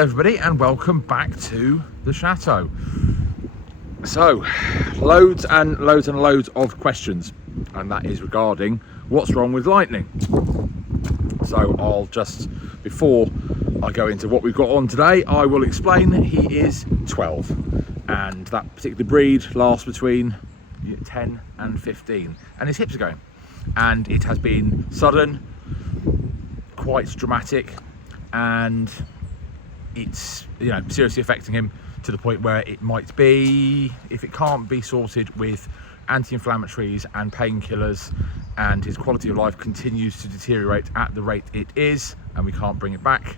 Hello everybody and welcome back to the Chateau. So, loads and loads of questions, and that is regarding what's wrong with lightning. So I'll just, before I go into what we've got on today, I will explain that he is 12 and that particular breed lasts between 10 and 15 and his hips are going, and it has been sudden, quite dramatic, and it's seriously affecting him to the point where it might be, if it can't be sorted with anti-inflammatories and painkillers, and his quality of life continues to deteriorate at the rate it is and we can't bring it back,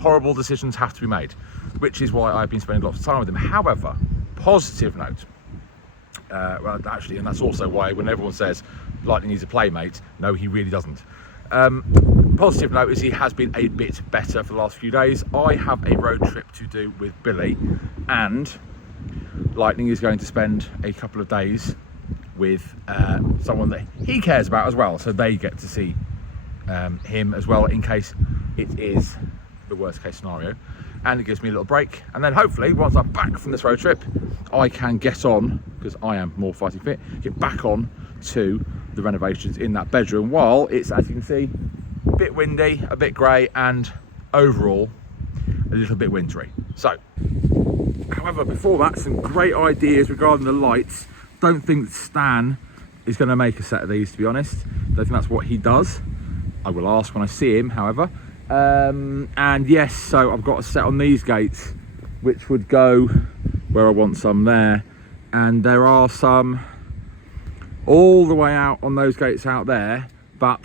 horrible decisions have to be made, which is why I've been spending lots of time with him. However, positive note, well actually, and that's also why when everyone says Lightning needs a playmate, no, he really doesn't. Positive note is he has been a bit better for the last few days. I have a road trip to do with Billy, and Lightning is going to spend a couple of days with someone that he cares about as well, so they get to see him as well in case it is the worst case scenario, and it gives me a little break, and then hopefully once I'm back from this road trip I can get on, because I am more fighting fit, get back on to the renovations in that bedroom while it's, as you can see, a bit windy, a bit grey, and overall a little bit wintry. So, however, before that, some great ideas regarding the lights. Don't think Stan is going to make a set of these, to be honest. Don't think that's what he does. I will ask when I see him, however. And yes, so I've got a set on these gates which would go where I want some there, and there are some all the way out on those gates out there, but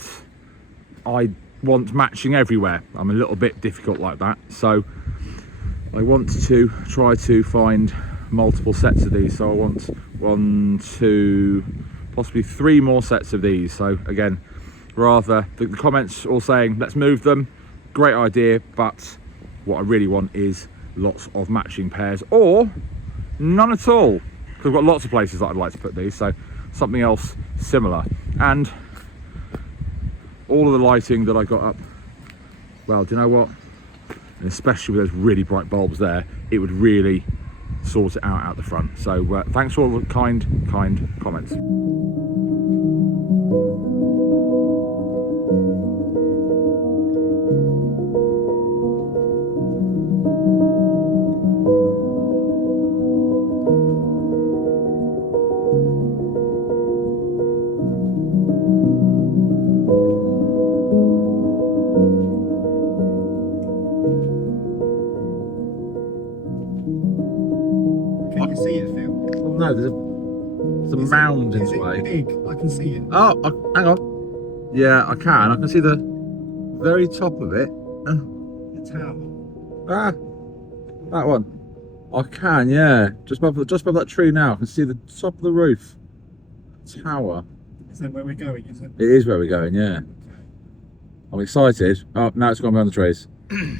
I want matching everywhere. I'm a little bit difficult like that, so I want to try to find multiple sets of these. So I want 1, 2, possibly 3 more sets of these. So again, rather the comments all saying let's move them, great idea, but what I really want is lots of matching pairs, or none at all, because I've got lots of places that I'd like to put these. So something else similar, and all of the lighting that I got up, well, do you know what, and especially with those really bright bulbs there, it would really sort it out the front. So thanks for all the kind comments. No, there's a mound in the way. Big? I can see it. Oh, hang on. Yeah, I can see the very top of it. The tower. Ah, that one. I can, yeah. Just above that tree now. I can see the top of the roof. Tower. Is that where we're going, is it? It is where we're going, yeah. I'm excited. Oh, now it's gone behind the trees.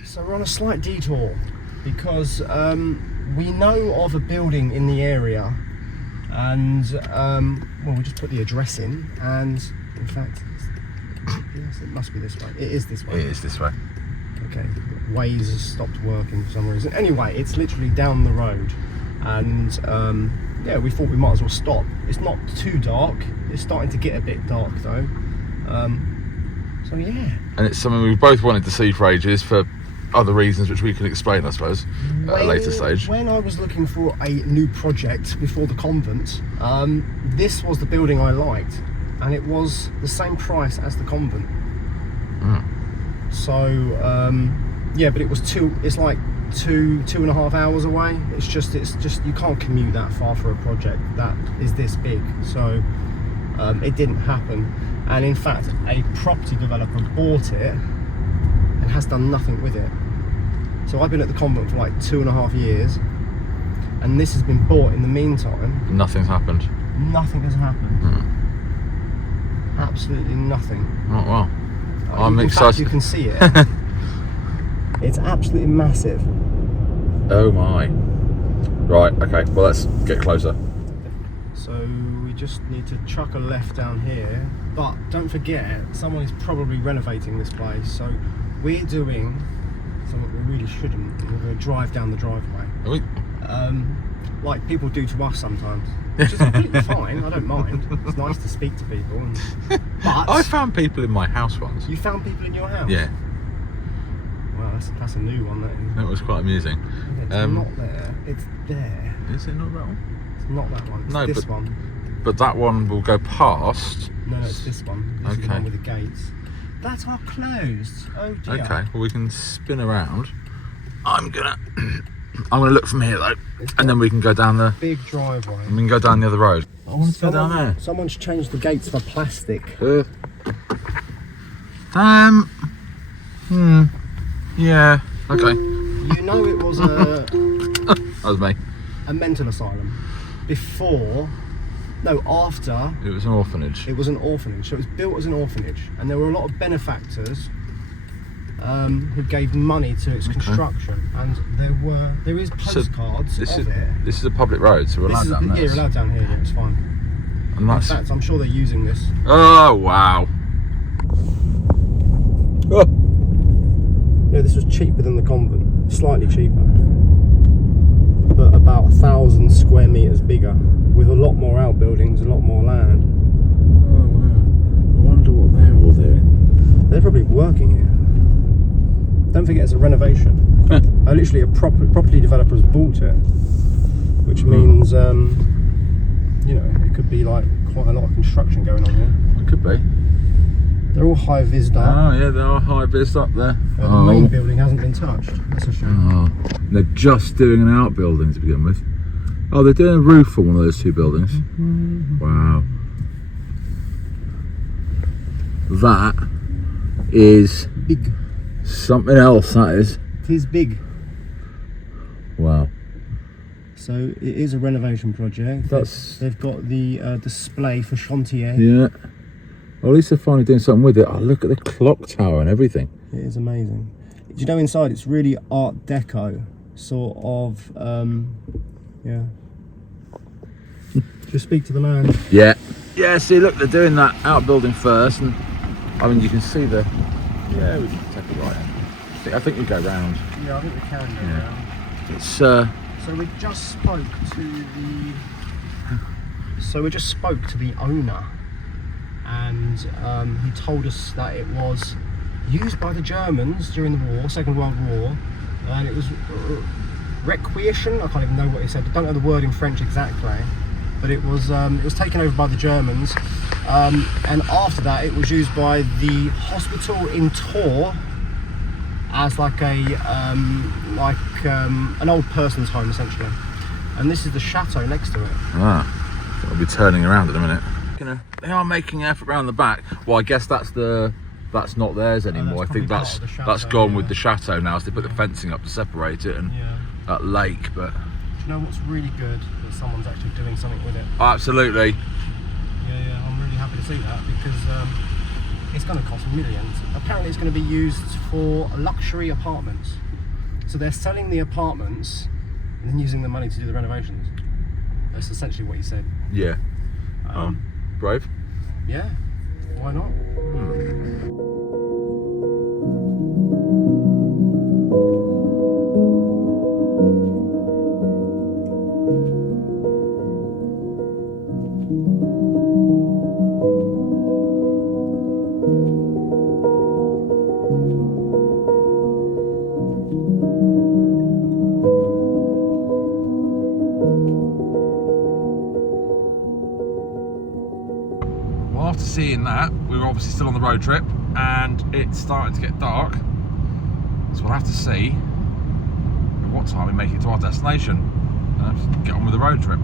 So we're on a slight detour because we know of a building in the area, and well, we just put the address in, and in fact, yes, it must be this way. It is this way. It is this way. Okay, Waze has stopped working for some reason. Anyway, it's literally down the road, and yeah, we thought we might as well stop. It's not too dark. It's starting to get a bit dark though. So yeah. And it's something we've both wanted to see for ages, for other reasons which we can explain, I suppose, at a later stage. When I was looking for a new project before the convent, this was the building I liked, and it was the same price as the convent. So yeah, but it was it's like 2.5 hours away. It's just you can't commute that far for a project that is this big. So it didn't happen, and in fact a property developer bought it and has done nothing with it. So I've been at the convent for like 2.5 years, and this has been bought in the meantime. Nothing's happened. Nothing has happened. Absolutely nothing. Oh well. I'm in excited. Fact, you can see it. It's absolutely massive. Oh my. Right, okay, well let's get closer. So we just need to chuck a left down here, but don't forget, someone is probably renovating this place, so we're doing so we really shouldn't. We're going to drive down the driveway. Are we? Like people do to us sometimes, which is completely fine. I don't mind. It's nice to speak to people. But I found people in my house once. You found people in your house? Yeah. Well, that's a new one. That was quite amusing. It's not there. It's there. Is it not that one? It's not that one. It's No, this one. But that one will go past. No, it's this one. This is the one with the gates. That's all closed. Oh dear. Okay, well we can spin around. I'm gonna look from here though, and then we can go down the big driveway. And we can go down the other road. I want to go down there. Someone's changed the gates for plastic. Yeah. Okay. You know it was a That was me. a mental asylum before. No, after. It was an orphanage. It was an orphanage. So it was built as an orphanage, and there were a lot of benefactors who gave money to its construction, and there is postcards of it. This is a public road, so we're allowed down there. Yeah, you're allowed down here. Yeah, it's fine. And that's. In fact, I'm sure they're using this. Oh wow. Oh. Yeah, this was cheaper than the convent. Slightly cheaper, but about 1,000 square meters bigger, with a lot more outbuildings, a lot more land. Oh wow. I wonder what they're all doing. They're probably working here. Don't forget it's a renovation. Literally a property developer has bought it, which means you know, it could be like quite a lot of construction going on here. It could be. They're all high-vis up. Oh yeah, they are high-vis up there. The main building hasn't been touched. That's a shame. Oh, they're just doing an outbuilding to begin with. Oh, they're doing a roof on one of those two buildings. Wow. That is Big. something else, that is. It is big. Wow. So it is a renovation project. They've got the display for Chantier. Yeah. Well, at least they're finally doing something with it. Oh, look at the clock tower and everything. It is amazing. Do you know inside it's really Art Deco, sort of, yeah. Just speak to the man. Yeah. Yeah, see, look, they're doing that outbuilding first, and I mean, you can see the. Yeah, we can take a right. I think we go round. Yeah, I think we can go round. It's So we just spoke to the owner, and he told us that it was used by the Germans during the war, Second World War, and it was requisition. I can't even know what he said. I don't know the word in French exactly, but it was taken over by the Germans, and after that it was used by the hospital in Tours as like an old person's home essentially. And this is the chateau next to it. Ah, I'll be turning around in a minute. They are making an effort around the back. Well, I guess that's not theirs anymore. I think that's gone with the chateau now. So they put the fencing up to separate it and that lake. But do you know what's really good? That someone's actually doing something with it. Absolutely. Yeah, I'm really happy to see that, because it's going to cost millions. Apparently, it's going to be used for luxury apartments. So they're selling the apartments and then using the money to do the renovations. That's essentially what he said. Yeah. Brave. Yeah. Why not? After seeing that, we were obviously still on the road trip, and it's starting to get dark, so we'll have to see at what time we make it to our destination and get on with the road trip.